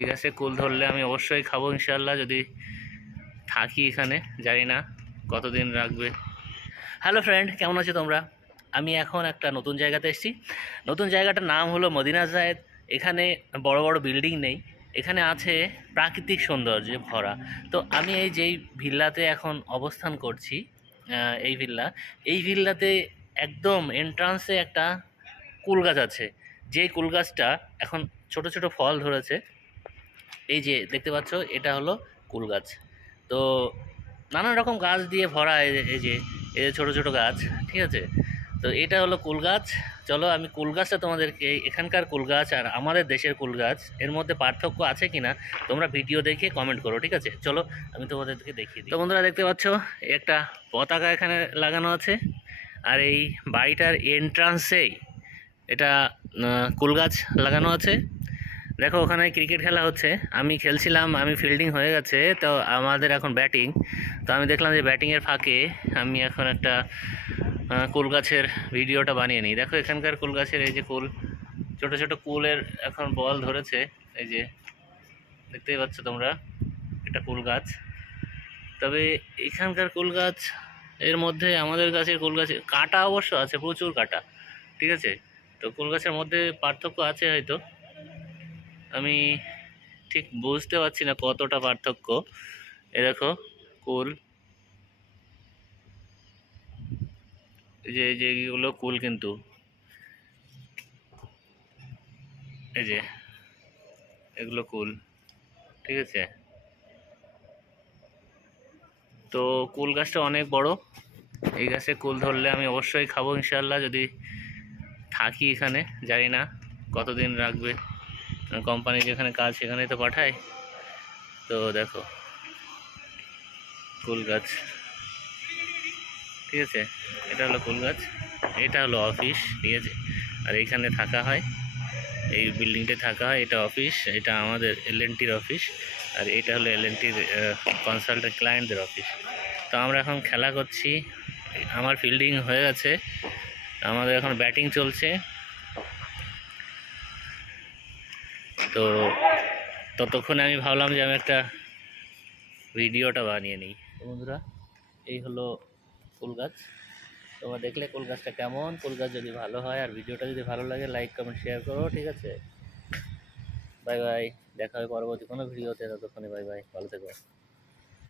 এই গাছে কুল ধরলে আমি অবশ্যই খাব ইনশাল্লাহ যদি থাকি এখানে, জানি না কতদিন রাখবে। হ্যালো ফ্রেন্ড কেমন আছো তোমরা? আমি এখন একটা নতুন জায়গাতে এসেছি। নতুন জায়গাটার নাম হলো মদিনা জায়েদ। এখানে বড় বড় বিল্ডিং নেই। এখানে আছে প্রাকৃতিক সৌন্দর্যে ভরা। তো আমি এই যেই ভিল্লাতে এখন অবস্থান করছি এই ভিল্লা, এই ভিল্লাতে একদম এন্ট্রান্সে একটা কুল গাছ আছে। যে কুল গাছটা এখন ছোট ছোট ফল ধরেছে এই যে দেখতে পাচ্ছ, এটা হলো কুল গাছ। তো নানান রকম গাছ দিয়ে ভরা এই যে- এই যে ছোটো ছোটো গাছ, ঠিক আছে? তো এটা হলো কুল গাছ। চলো আমি কুল গাছটা তোমাদেরকে, এখানকার কুল গাছ আর আমাদের দেশের কুল গাছ, এর মধ্যে পার্থক্য আছে কি না তোমরা ভিডিও দেখে কমেন্ট করো, ঠিক আছে? চলো আমি তোমাদেরকে দেখিয়ে দিই। তো বন্ধুরা দেখতে পাচ্ছ একটা পতাকা এখানে লাগানো আছে আর এই বাড়িটার এন্ট্রান্সেই এটা কুল গাছ লাগানো আছে। দেখো, ওখানে ক্রিকেট খেলা হচ্ছে। আমি খেলছিলাম, আমি ফিল্ডিং হয়ে গেছে, তো আমাদের এখন ব্যাটিং তো আমি দেখলাম যে ব্যাটিংয়ের ফাঁকে আমি এখন একটা কুল গাছের ভিডিওটা বানিয়ে নিই। দেখো, এখানকার কুল গাছের এই যে কুল, ছোট ছোট কুলের এখন বল ধরেছে। এই যে, দেখতেই পাচ্ছ তোমরা এটা কুল গাছ। তবে এখানকার কুল গাছ, এর মধ্যে আমাদের গাছের কুল গাছে, কাটা অবশ্য আছে, প্রচুর কাটা, ঠিক আছে? তো কুল গাছের মধ্যে পার্থক্য আছে হয়তো। আমি ঠিক বুঝতে পারছি না কতটা পার্থক্য। এ দেখো, কুল। যে যেগুলো কুল কিন্তু। এই যে, এগুলো কুল। ঠিক আছে? তো কুল গাছটা অনেক বড়। এই গাছে কুল ধরলে আমি অবশ্যই খাব ইনশাল্লাহ যদি থাকি এখানে, জানি না কতদিন রাখবে। কোম্পানি যেখানে কাজ সেখানে তো পাঠায় তো দেখো কুল গাছ। ঠিক আছে? এটা হলো কুল গাছ, এটা হলো অফিস ঠিক আছে? আর এইখানে থাকা হয়, এই বিল্ডিংটায় থাকা হয়, এটা অফিস এটা আমাদের এল অফিস আর এটা হলো এল এন টির কনসালটেন্ট ক্লায়েন্টদের অফিস তো আমরা এখন খেলা করছি, আমার ফিল্ডিং হয়ে গেছে, আমাদের এখন ব্যাটিং চলছে। তো ততক্ষণে আমি ভাবলাম যে আমি একটা ভিডিওটা বানিয়ে নিই। বন্ধুরা, এই হলো কুল গাছ। তোমরা দেখলে কুল গাছটা কেমন? কুল গাছ যদি ভালো হয় আর ভিডিওটা যদি ভালো লাগে লাইক কমেন্ট শেয়ার করো, ঠিক আছে? বাই বাই দেখা হবে পরবর্তী কোনো ভিডিওতে, ততক্ষণে বাই বাই ভালো থেকো।